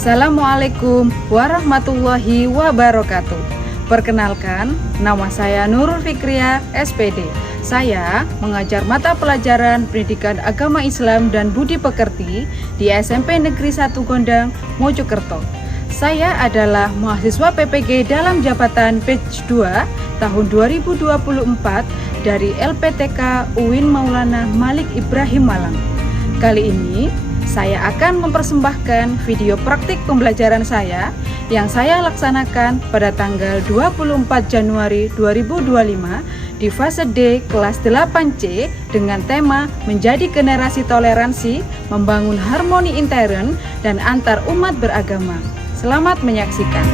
Assalamualaikum warahmatullahi wabarakatuh. Perkenalkan, nama saya Nurul Fikriya, SPD. Saya mengajar mata pelajaran Pendidikan Agama Islam dan Budi Pekerti di SMP Negeri 1 Gondang, Mojokerto. Saya adalah mahasiswa PPG dalam jabatan batch 2 tahun 2024 dari LPTK UIN Maulana Malik Ibrahim Malang. Kali ini saya akan mempersembahkan video praktik pembelajaran saya yang saya laksanakan pada tanggal 24 Januari 2025 di fase D kelas 8C dengan tema Menjadi Generasi Toleransi, Membangun Harmoni Intern dan Antar Umat Beragama. Selamat menyaksikan.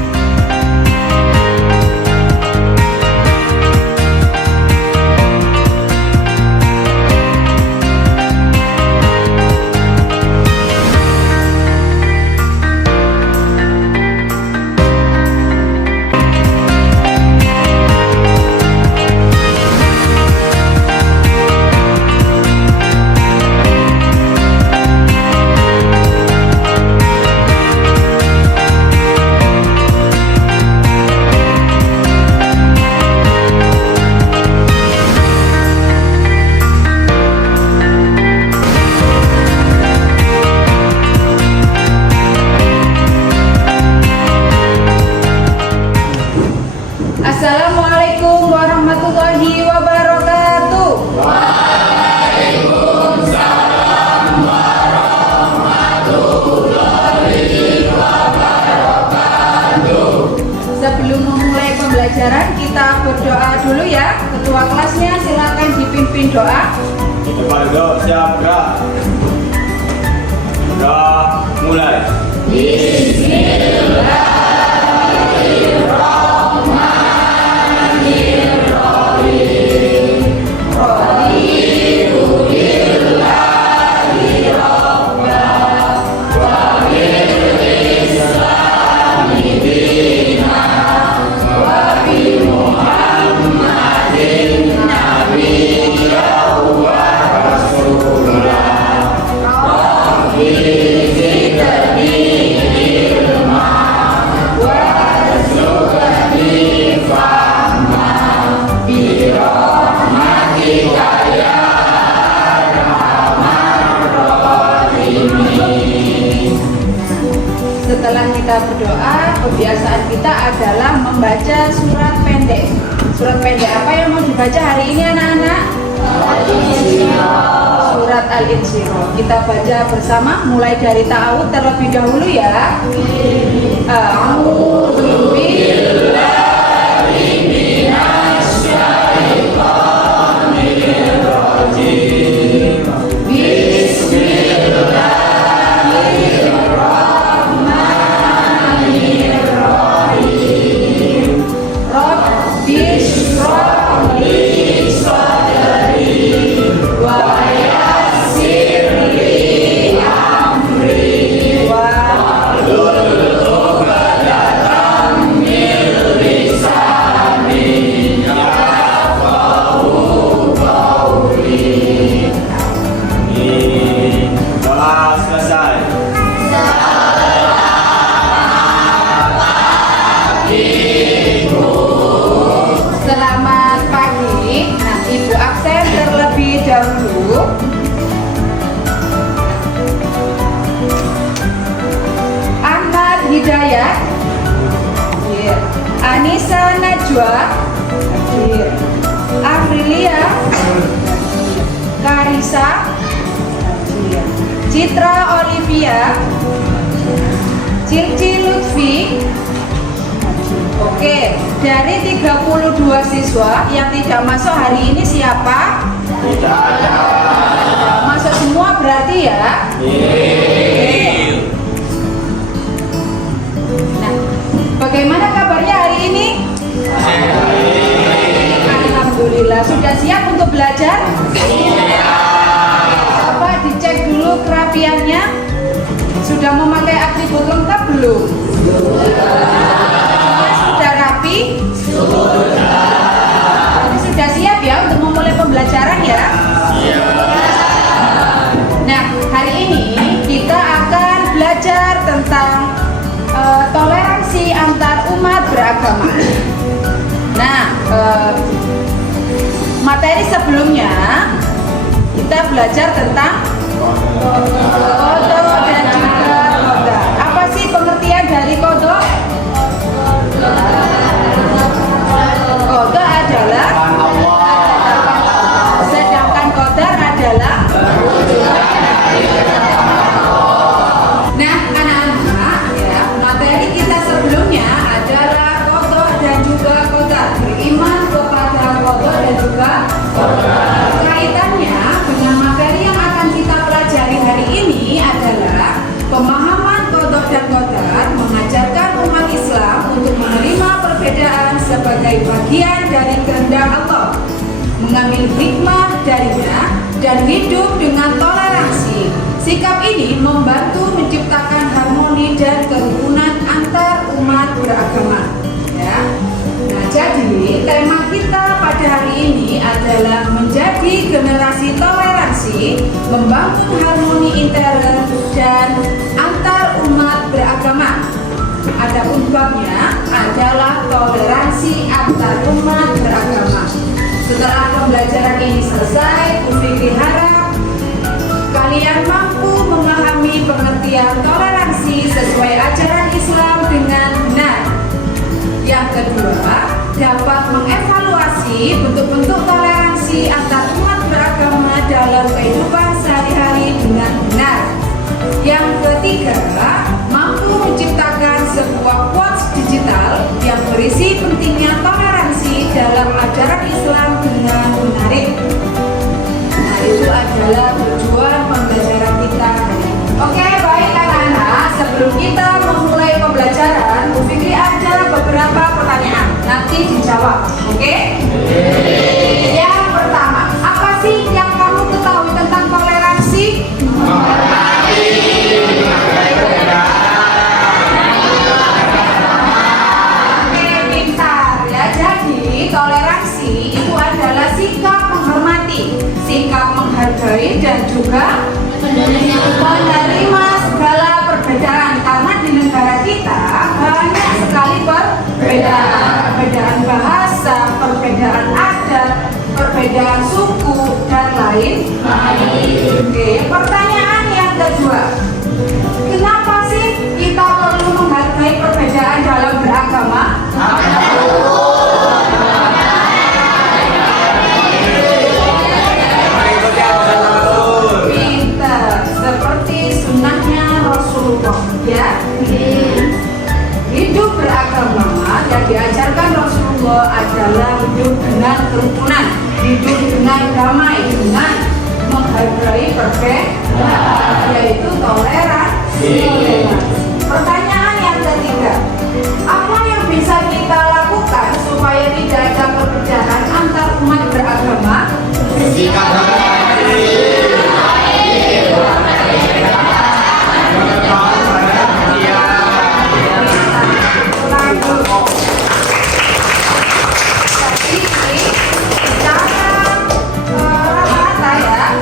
Assalamualaikum warahmatullahi wabarakatuh. Waalaikumsalam warahmatullahi wabarakatuh. Sebelum memulai pembelajaran, kita berdoa dulu ya. Ketua kelasnya silakan dipimpin doa. Depan dulu, siap, gerak. Udah, mulai. Setelah kita berdoa, kebiasaan kita adalah membaca surat pendek. Surat pendek apa yang mau dibaca hari ini anak-anak? Surat Al-Insyirah. Kita baca bersama mulai dari ta'awudz terlebih dahulu ya. A'udzu billahi minasyaitonir rajim. Selamat pagi. Nah, Ibu absen terlebih dahulu. Ahmad Hidayat hadir. Anissa Najwa hadir. Afrilia hadir. Karisa hadir. Citra Olivia, Cici Lutfi. Oke, dari 32 siswa yang tidak masuk hari ini siapa? Tidak ada. Masuk semua berarti ya? Oke. Nah, bagaimana kabarnya hari ini? Alhamdulillah, sudah siap untuk belajar? Coba dicek dulu kerapiannya. Sudah memakai atribut lengkap belum? Sudah rapi? Sudah siap ya untuk memulai pembelajaran ya? Nah, hari ini kita akan belajar tentang kita belajar tentang kodok dan juga kodar. Apa sih pengertian dari kodok? Kodok adalah, sedangkan kodar adalah. Nah, anak-anak, ya, materi kita sebelumnya adalah kodok dan juga kodar. Beriman kepada kodok dan juga kodar. Kaitannya dengan materi yang akan kita pelajari hari ini adalah pemahaman kodok dan kodar mengajarkan umat Islam untuk menerima perbedaan sebagai bagian dari kehendak Allah, mengambil hikmah darinya, dan hidup dengan toleransi. Sikap ini membantu menciptakan harmoni dan kerukunan antar umat beragama. Ya. Nah, jadi tema kita pada hari ini adalah menjadi generasi toleransi, membangun harmoni intern dan antar umat beragama. Adapun babnya adalah toleransi antar umat beragama. Setelah pembelajaran ini selesai, Bu Fikri harap kalian mampu memahami pengertian toleransi sesuai ajaran Islam dengan benar. Yang kedua, dapat mengevaluasi bentuk-bentuk toleransi antar umat beragama dalam kehidupan sehari-hari dengan benar. Yang ketiga, mampu menciptakan sebuah quotes digital yang berisi pentingnya toleransi dalam ajaran Islam dengan menarik. Nah, itu adalah tujuan pembelajaran kita. Oke, baik anak-anak, sebelum kita memulai pembelajaran, Bu Fikri ada beberapa pertanyaan. Nanti dijawab, oke? Yang pertama, apa sih yang kamu ketahui tentang toleransi? Oke, pintar ya. Jadi, toleransi itu adalah sikap menghormati, sikap menghargai, dan juga menerima segala perbedaan. Karena di negara kita banyak sekali perbedaan bahasa, perbedaan adat, perbedaan suku, dan lain. Oke, pertanyaan yang kedua, kenapa sih kita perlu menghargai perbedaan dalam beragama? Seperti sunnahnya Rasulullah, ya. Hidup beragama yang diajarkan Rasulullah adalah hidup dengan kerukunan, hidup dengan damai, dengan menghargai perbedaan, yaitu toleransi. Pertanyaan yang ketiga, apa yang bisa kita lakukan supaya tidak ada perbedaan antar umat beragama?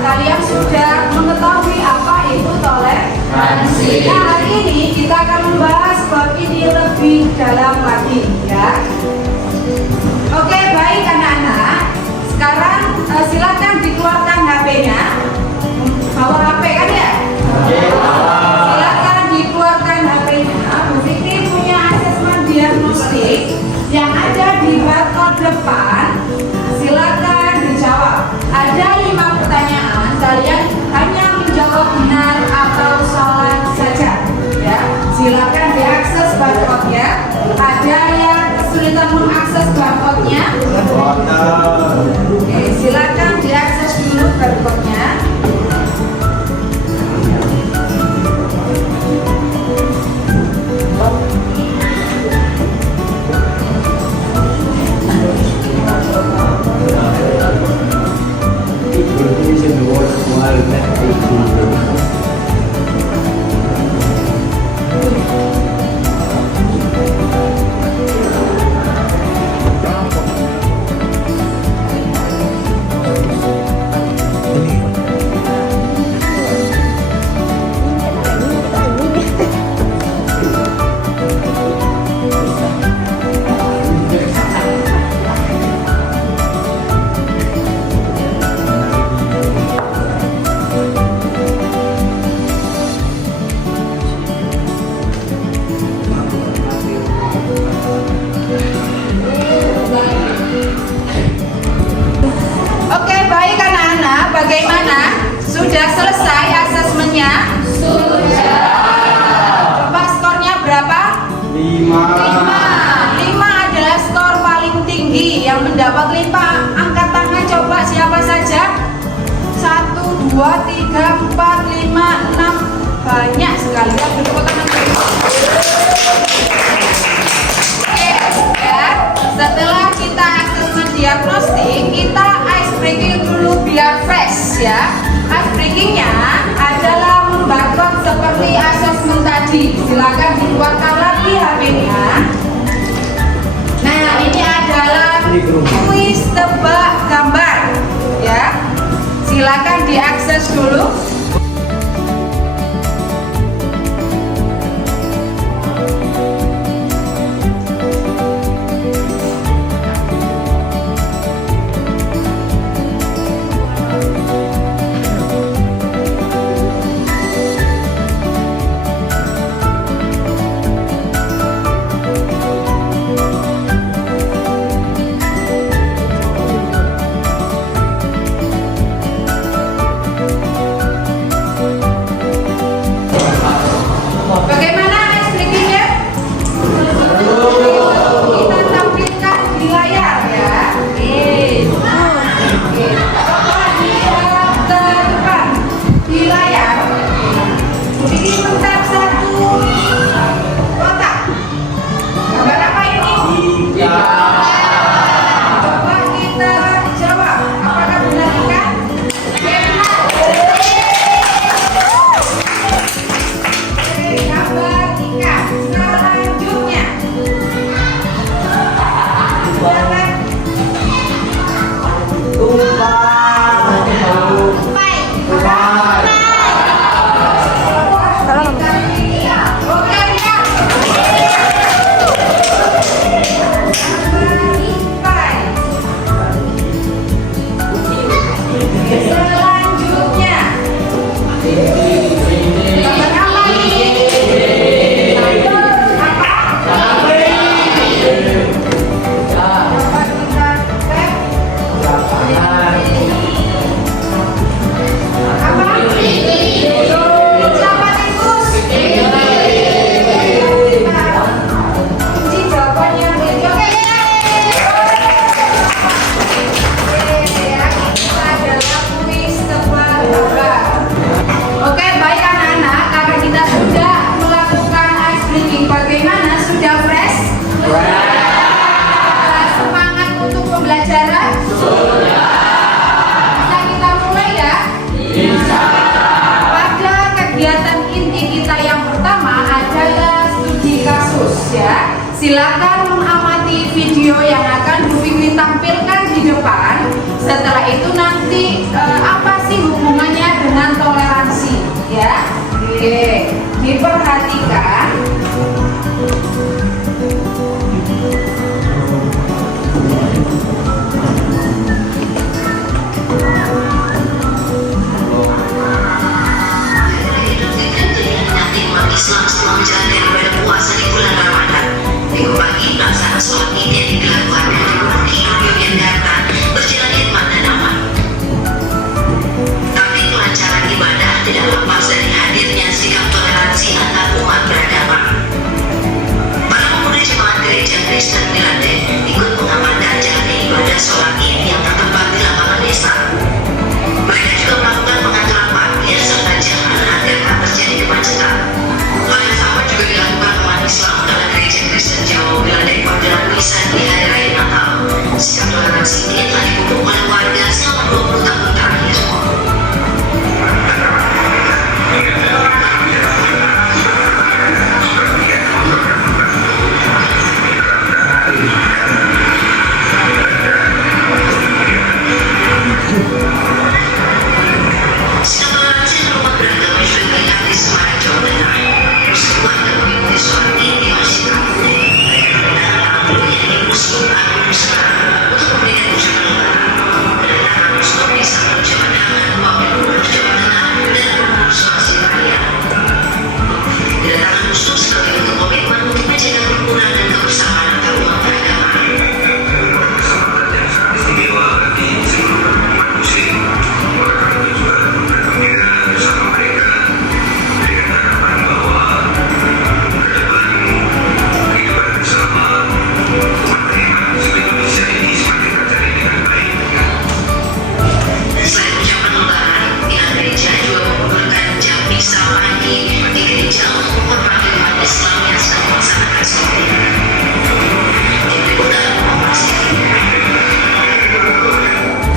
Kalian sudah mengetahui apa itu toleransi. Nah, hari ini kita akan membahas bab ini lebih dalam lagi, ya. Oke, baik anak-anak. Sekarang silakan dikeluarkan HP-nya. Bawa HP kan ya? Silakan dikeluarkan HP-nya. Bu Fikri punya asesmen diagnostik yang ada di barcode depan. Silakan dijawab. Ada 5 pertanyaan. Kalian hanya menjawab benar atau salah saja. Ya, silakan diakses semuanya? Sudah. Coba skornya berapa? 5 adalah skor paling tinggi. Yang mendapat 5, angkat tangan coba siapa saja? 1, 2, 3, 4, 5, 6. Banyak sekali. Tepuk tangan. Oke, ya. Setelah kita asesmen diagnostik, kita ice breaking dulu biar fresh ya. Ice breakingnya adalah membaton seperti asesmen tadi. Silakan dikeluarkan lagi HP-nya. Nah, ini adalah kuis tebak gambar ya. Silakan diakses dulu. Bagaimana ice breakingnya? Kita tampilkan di layar ya. Oke. Coba lihat ke depan di layar. Bikin bentar satu kotak. Gambar apa ini? Coba kita jawab. Apakah benar ikan? Benar. Gambar ikan. Selanjutnya, silakan. Oke, lihat. Gambar ikan. Selanjutnya, gambar apa ini? Oke, baik anak-anak, karena kita sudah melakukan ice breaking, bagaimana? Sudah fresh? Semangat untuk pembelajaran? Bisa kita mulai ya? Pada kegiatan inti kita yang pertama adalah studi kasus ya. Silakan mengamati video yang akan Bu Fikri tampilkan di depan. Setelah itu nanti apa sih hubungannya dengan toleransi ya? Oke, diperhatikan. Islam selama menjalani ibadah puasa di bulan Ramadan. Minggu pagi pelaksanaan sholat Id yang digelar warga di Gunung Kidul Yogyakarta berjalan hikmat dan aman. Tapi kelancaran ibadah tidak lepas dari hadirnya sikap toleransi antar umat beragama. Para pemuda jemaat gereja Kristen Milande ikut mengamankan jalannya ibadah sholat Id yang tertempat di lapangan desa. Mereka juga melakukan pengaturan parkir serta jalan agar tak terjadi kemacetan. Hal yang sama juga dilakukan umat Islam dalam gereja Kristen Jawa Belanda pada Waisak di hari raya Natal. Sikap toleransi ini telah dipupuk oleh warga selama 20 tahun terakhir. Sikap toleransi berumat beragama juga terlihat di Semarang, Jawa Tengah. Persekutuan dan mengikuti sholat Id di Masjid Agung. Kedatangan penyanyi Muslim Agung Nusra untuk memberikan ucapan lebaran. Kedatangan Muslim di sana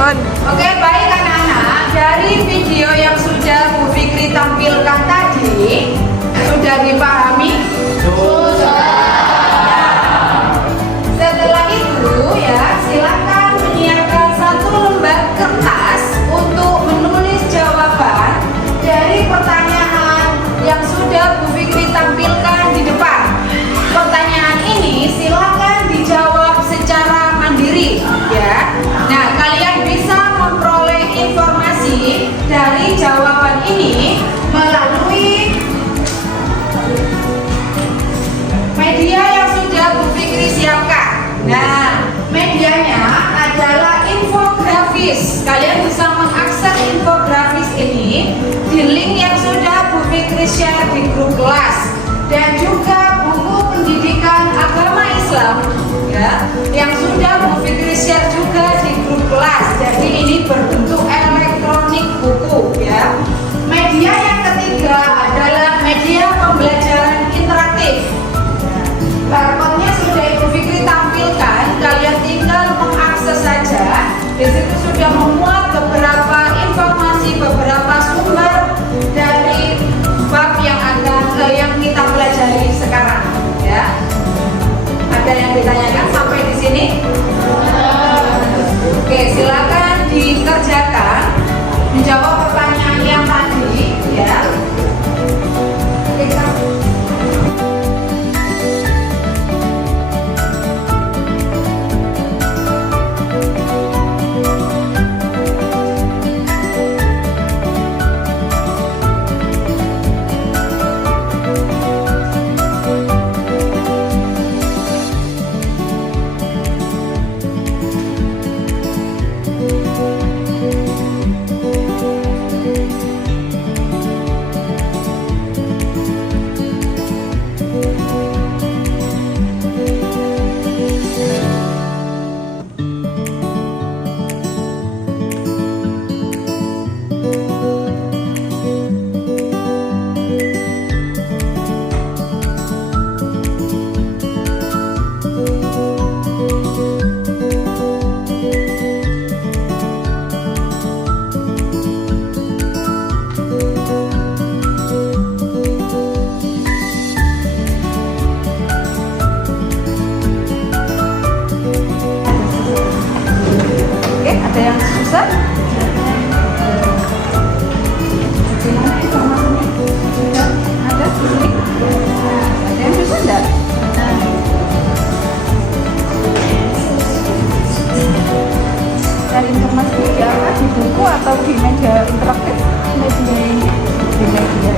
Pun. Oke, baik anak-anak. Dari video yang sudah Bu Fikri tampilkan tadi, sudah dipahami? Setelah itu ya, silakan menyiapkan satu lembar kertas untuk menulis jawaban dari pertanyaan yang sudah Bu Fikri tampilkan di depan. Pertanyaan ini silakan dijawab secara mandiri ya. Nah, kalian bisa memperoleh informasi dari jawaban ini melalui media yang sudah Bu Fikri siapkan. Nah, medianya adalah infografis. Kalian bisa mengakses infografis ini di link yang sudah Bu Fikri share di grup kelas, dan juga buku pendidikan agama Islam ya, yang sudah Bu Fikri share juga di grup kelas. Jadi ini berbentuk elektronik buku ya. Media yang ketiga adalah media pembelajaran interaktif. Barcode-nya sudah Ibu Fikri tampilkan, kalian tinggal mengakses saja. Di situ sudah memuat beberapa informasi, beberapa sumber dari bab yang yang kita pelajari sekarang, ya. Ada yang ditanyakan sampai di sini? Oke, silakan dikerjakan, menjawab pertanyaan yang tadi, ya. Ada yang susah? Gimana informasinya? Ada di sini? Ada yang susah enggak? Cari informasi di apa? Di buku atau di media interaktif? Di media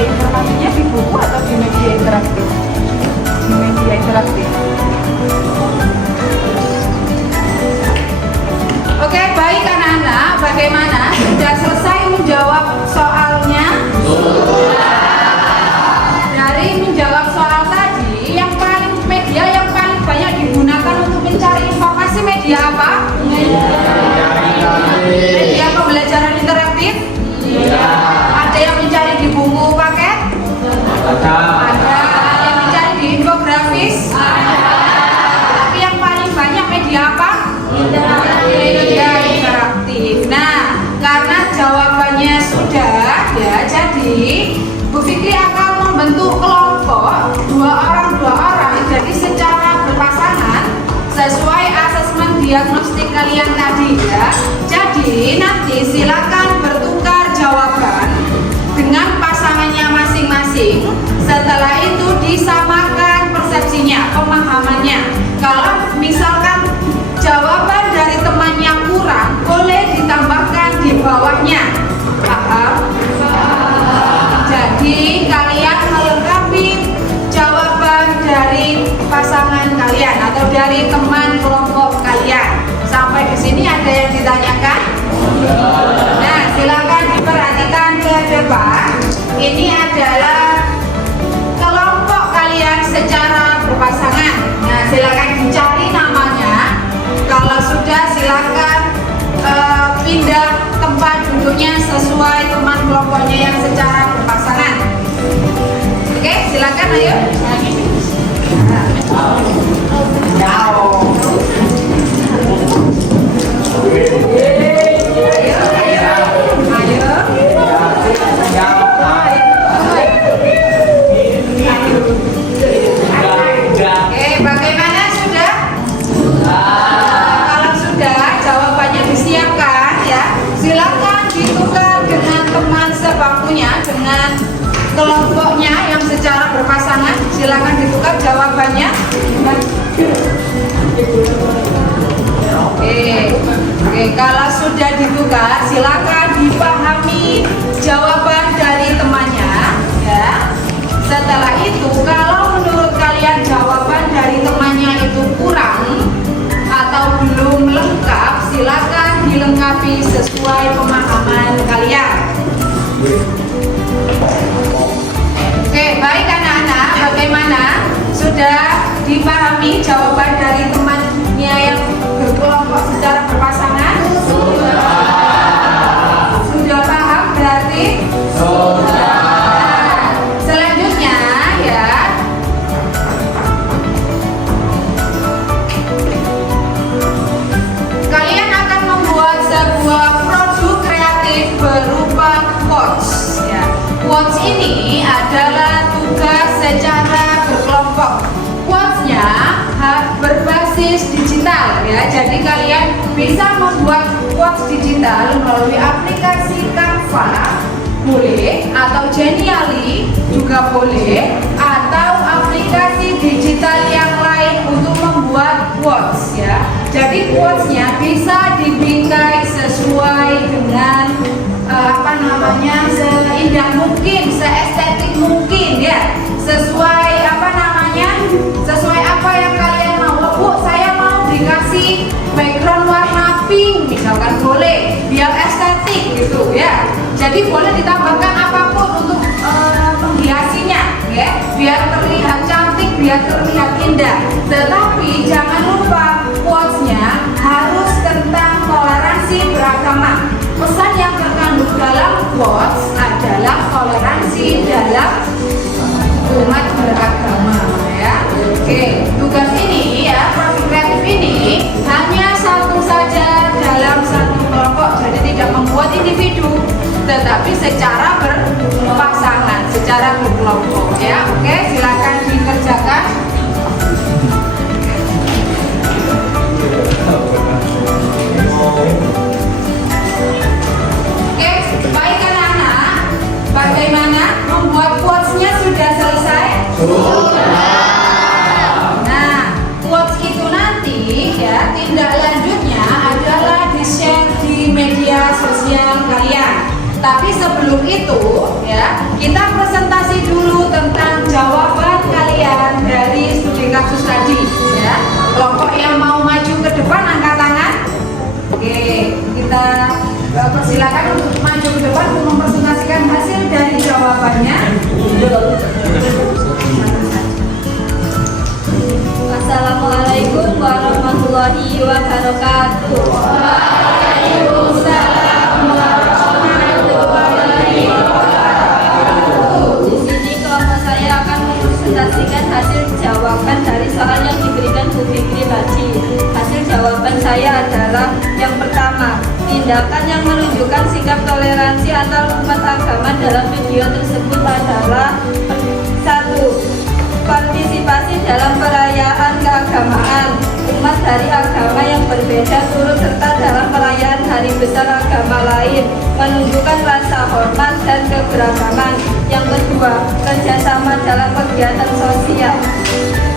informasinya di buku atau di media interaktif? Media interaktif. Oke, baik anak-anak, bagaimana? Sudah selesai menjawab soalnya? Dari menjawab soal tadi, media yang paling banyak digunakan untuk mencari informasi media apa? Media pembelajaran interaktif? Ada yang mencari di buku paket? Ada. Infografis, tapi yang paling banyak media apa? Media interaktif. Nah, karena jawabannya sudah ya, jadi Bu Fikri akan membentuk kelompok dua orang, jadi secara berpasangan sesuai asesmen diagnostik kalian tadi ya. Jadi nanti silakan bertukar jawaban dengan pasangannya masing-masing. Setelah itu disamakan persepsinya, pemahamannya. Kalau misalkan jawaban dari temannya kurang, boleh ditambahkan di bawahnya. Paham? Jadi kalian melengkapi jawaban dari pasangan kalian atau dari teman kelompok kalian. Sampai di sini ada yang ditanyakan? Nah, silakan diperhatikan ke depan. Ini adalah kelompok kalian secara berpasangan. Nah, silakan dicari namanya. Kalau sudah, silakan pindah tempat duduknya sesuai teman kelompoknya yang secara berpasangan. Oke, silakan ayo. kelompoknya yang secara berpasangan, silakan ditukar jawabannya. Oke, kalau sudah ditukar, silakan dipahami jawaban dari temannya, ya. Setelah itu, kalau menurut kalian jawaban dari temannya itu kurang atau belum lengkap, silakan dilengkapi sesuai pemahaman kalian. Oke, baik anak-anak, bagaimana? Sudah dipahami jawaban dari temannya yang berkelompok secara berpasangan? Sudah paham berarti? Selanjutnya ya, kalian akan membuat sebuah produk kreatif berupa quotes ya. Quotes ini adalah tugas secara berkelompok. Quotes-nya berbasis digital ya. Jadi kalian bisa membuat quotes digital melalui aplikasi Canva boleh, atau Genially juga boleh, atau aplikasi digital yang lain untuk membuat quotes ya. Jadi quotes-nya bisa dibingkai sesuai dengan seindah mungkin, seestetik mungkin ya, sesuai sesuai apa yang kalian mau. Bu, saya mau dikasih background warna pink misalkan, boleh, biar estetik gitu ya. Jadi boleh ditambahkan apapun untuk menghiasinya ya, biar terlihat cantik, biar terlihat indah. Tetapi jangan lupa quotes-nya harus tentang toleransi beragama. Pesan yang terkandung dalam quotes adalah toleransi dalam umat beragama ya. Oke, tugas ini ya, produk kreatif ini hanya satu saja dalam satu kelompok. Jadi tidak membuat individu, tetapi secara berpasangan, secara berkelompok ya. Oke, silakan dikerjakan. Oke, baik anak-anak, bagaimana membuat quotes-nya sudah selesai? Nah, quotes itu nanti ya, tindak lanjutnya adalah di-share di media sosial kalian. Tapi sebelum itu ya, kita presentasi dulu tentang jawaban kalian dari studi kasus tadi ya. Kelompok yang mau maju ke depan angkat tangan. Oke, kita persilakan untuk maju ke depan untuk mempresentasikan hasil dari jawabannya. Assalamualaikum warahmatullahi wabarakatuh. Waalaikumsalam warahmatullahi wabarakatuh. Di sini kelompok saya akan mempresentasikan hasil jawaban dari soal yang diberikan Bu Fikri tadi. Hasil jawaban saya adalah yang pertama, tindakan yang menunjukkan sikap toleransi antar umat agama dalam video tersebut adalah 1. Partisipasi dalam perayaan keagamaan. Umat dari agama yang berbeda turut serta dalam perayaan hari besar agama lain, menunjukkan rasa hormat dan keberagaman. Yang kedua, kerjasama dalam kegiatan sosial.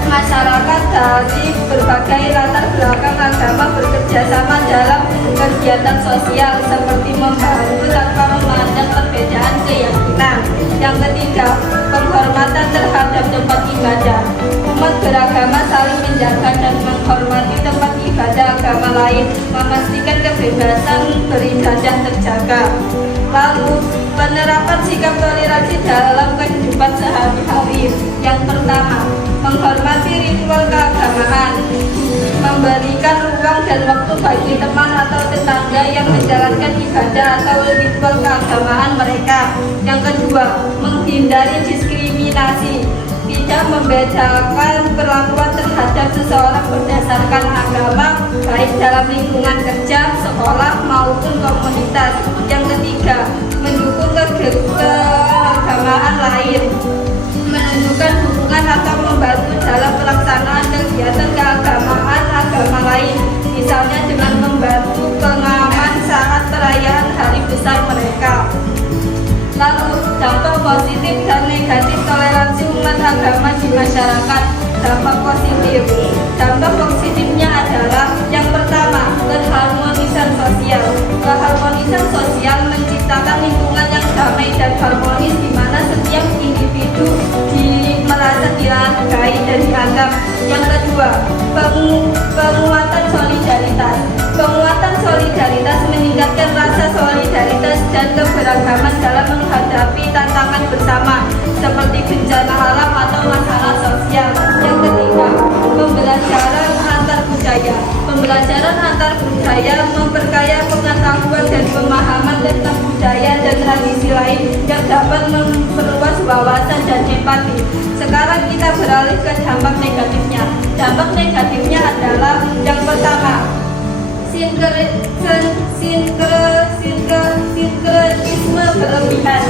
Masyarakat dari berbagai latar belakang agama bekerja sama dalam kegiatan sosial seperti membantu tanpa memandang perbedaan keyakinan. Yang ketiga, penghormatan terhadap tempat ibadah. Umat beragama saling menjaga dan menghormati tempat ibadah agama lain, memastikan kebebasan beribadah terjaga. Lalu, penerapan sikap toleransi dalam kehidupan sehari-hari. Yang pertama, menghormati ritual keagamaan, memberikan ruang dan waktu bagi teman atau tetangga yang menjalankan ibadah atau ritual keagamaan mereka. Yang kedua, menghindari diskriminasi, tidak membedakan perlakuan terhadap seseorang berdasarkan agama, baik dalam lingkungan kerja, sekolah maupun komunitas. Yang ketiga, mendukung keagamaan lain, menunjukkan dukungan atau membantu dalam pelaksanaan kegiatan keagamaan agama lain, misalnya dengan membantu pengaman saat perayaan hari besar mereka. Lalu, dampak positif dan negatif agama di masyarakat. Dampak positif. Dampak positifnya adalah yang pertama, keharmonisan sosial. Keharmonisan sosial menciptakan lingkungan yang damai dan harmonis di mana setiap individu merasa dihargai dan dianggap. Yang kedua, penguatan solidaritas. Penguatan solidaritas meningkatkan rasa solidaritas dan keberagaman dalam menghadapi tantangan bersama seperti bencana alam atau masalah sosial. Yang ketiga, pembelajaran antar budaya. Pembelajaran antar budaya memperkaya pengetahuan dan pemahaman tentang budaya dan tradisi lain yang dapat memperluas wawasan dan empati. Sekarang kita beralih ke dampak negatifnya. Dampak negatifnya adalah yang pertama, sinkretisme berlebihan.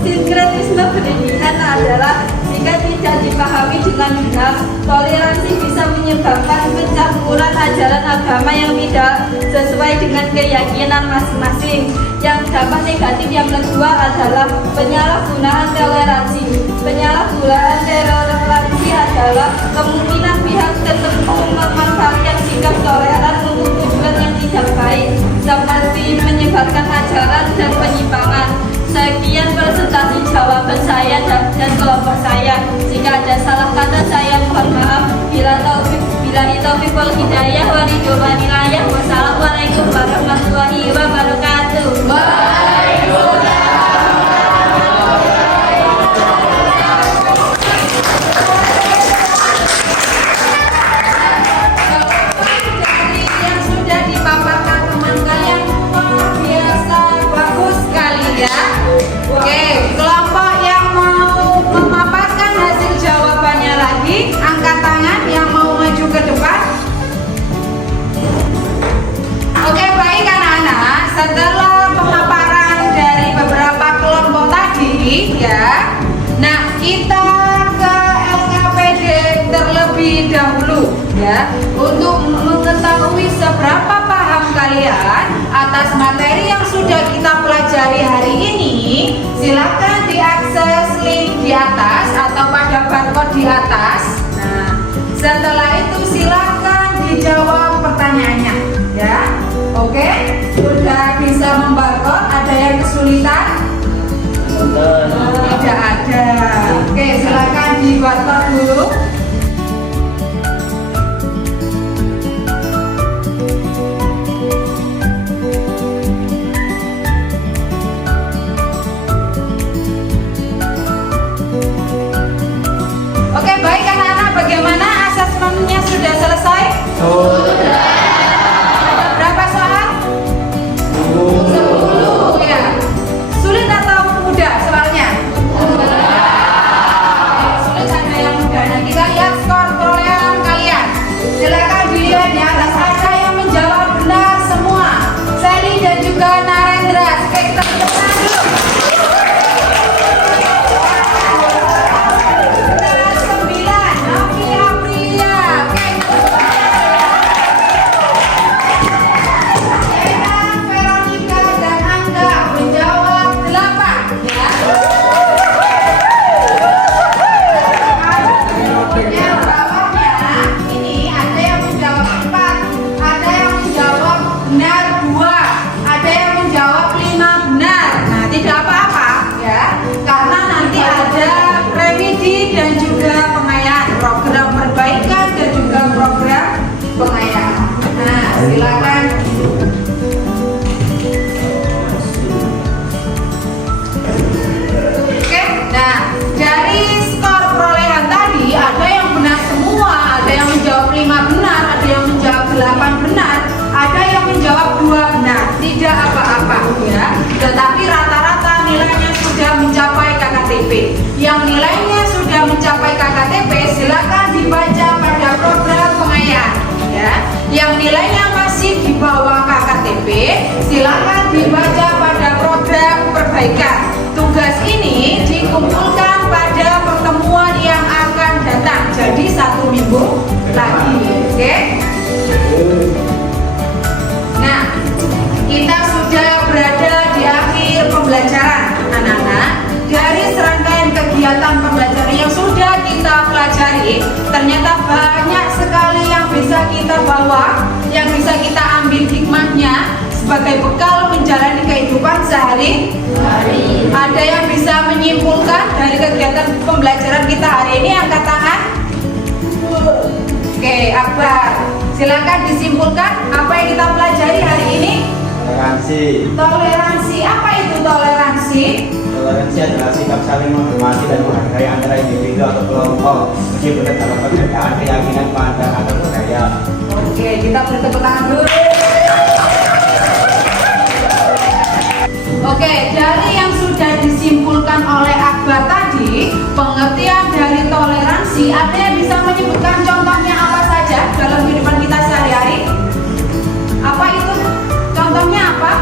Sinkretisme berlebihan adalah jika tidak dipahami dengan benar, toleransi bisa menyebabkan pencampuran ajaran agama yang tidak sesuai dengan keyakinan masing-masing. Yang dampak negatif yang kedua adalah penyalahgunaan toleransi. Penyalahgunaan toleransi adalah kemungkinan pihak tertentu memanfaatkan sikap toleran untuk tujuan yang tidak baik, seperti menyebarkan ajaran dan penyimpangan. Sekian presentasi jawaban saya dan kelompok saya. Jika ada salah kata saya mohon maaf. Bila taufik wal hidayah wa ridwan wilayah. Wassalamualaikum warahmatullahi wabarakatuh. Yang sudah dipaparkan teman kalian luar biasa bagus sekali ya. Oke, kelompok yang mau memaparkan hasil jawabannya lagi, angkat tangan yang mau maju ke depan. Oke, baik anak-anak, setelah pemaparan dari beberapa kelompok tadi ya, nah kita ke LKPD terlebih dahulu ya, untuk mengetahui seberapa paham kalian atas materi yang sudah kita pelajari hari ini. Silakan diakses link di atas atau pada barcode di atas. Nah, setelah itu silakan dijawab pertanyaannya ya. Oke, sudah bisa membarcode? Ada yang kesulitan? Tidak ada. Oke, silakan di barcode dulu. Oke, baik anak-anak, bagaimana asesmennya sudah selesai? Sudah. Berapa soal? 10 ya. Sulit atau mudah soalnya? Sulit, ada yang mudah. Nah, kita ternyata banyak sekali yang bisa kita bawa, yang bisa kita ambil hikmahnya sebagai bekal menjalani kehidupan sehari-hari. Ada yang bisa menyimpulkan dari kegiatan pembelajaran kita hari ini? Angkat tangan. Oke, Akbar, silakan disimpulkan apa yang kita pelajari hari ini. Toleransi. Toleransi, apa itu toleransi? Toleransi adalah sikap saling menghormati dan menghargai antara individu atau kelompok, meskipun dalam perbedaan keyakinan, pandangan, atau budaya. Oke, kita beri tepuk tangan dulu. Oke, dari yang sudah disimpulkan oleh Akbar tadi, pengertian dari toleransi, ada yang bisa menyebutkan contohnya apa saja dalam kehidupan kita sehari-hari? Apa itu? Contohnya apa?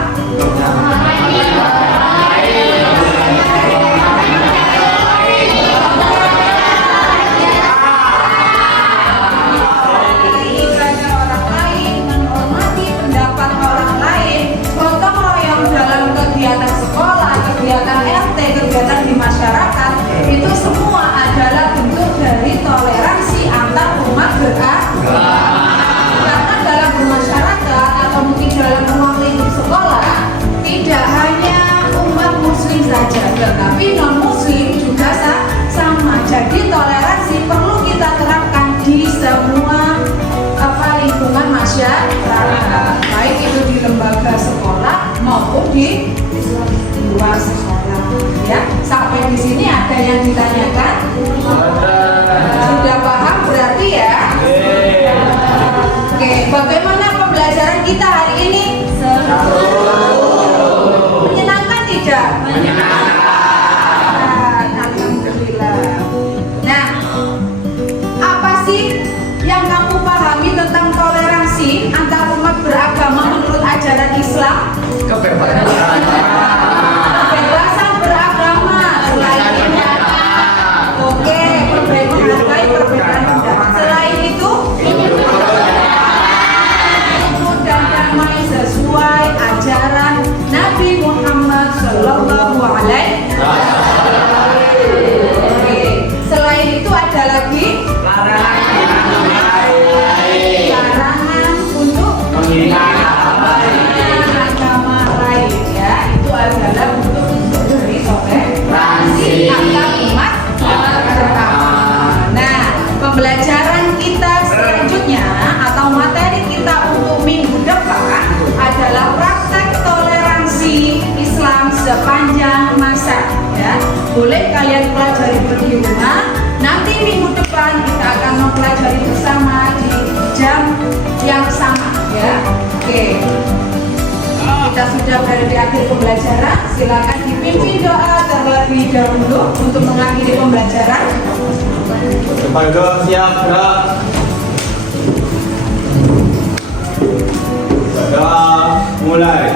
Belajar orang lain, menghormati pendapat orang lain, gotong royong dalam kegiatan sekolah, kegiatan RT, kegiatan di masyarakat, itu semua adalah bentuk dari toleransi antar umat beragama. Karena dalam bermasyarakat atau mungkin dalam ruang lingkup sekolah, tidak hanya umat muslim saja, tetapi non muslim juga sama. Jadi toleransi perlu kita terapkan di semua lingkungan masyarakat, baik itu di lembaga sekolah maupun di luar sekolah. Ya, sampai di sini ada yang ditanyakan? Sudah paham berarti ya? Oke, bagaimana pembelajaran kita hari ini? Menyenangkan tidak? Menyenangkan, alhamdulillah. Nah, apa sih yang kamu pahami tentang toleransi antar umat beragama menurut ajaran Islam? Kebebasan beragama. Selain itu, oke, menghargai perbedaan pendapat. Selain itu, rukun dan damai sesuai ajaran Nabi Muhammad Sallallahu Alaihi Wasallam. Oke, selain itu ada lagi larangan untuk menghina agama lain, ya. Itu adalah bentuk dari toleransi antar umat beragama. Nah, pembelajaran kita selanjutnya atau materi kita untuk minggu depan adalah praktek toleransi Islam sepanjang masa, ya. Boleh kalian pelajari di rumah. Nanti minggu depan kita akan mempelajari bersama di jam yang sama, ya. Oke. Kita sudah berada di akhir pembelajaran. Silakan dipimpin doa terlebih dahulu untuk mengakhiri pembelajaran. Kepada siap gerak. Doa mulai.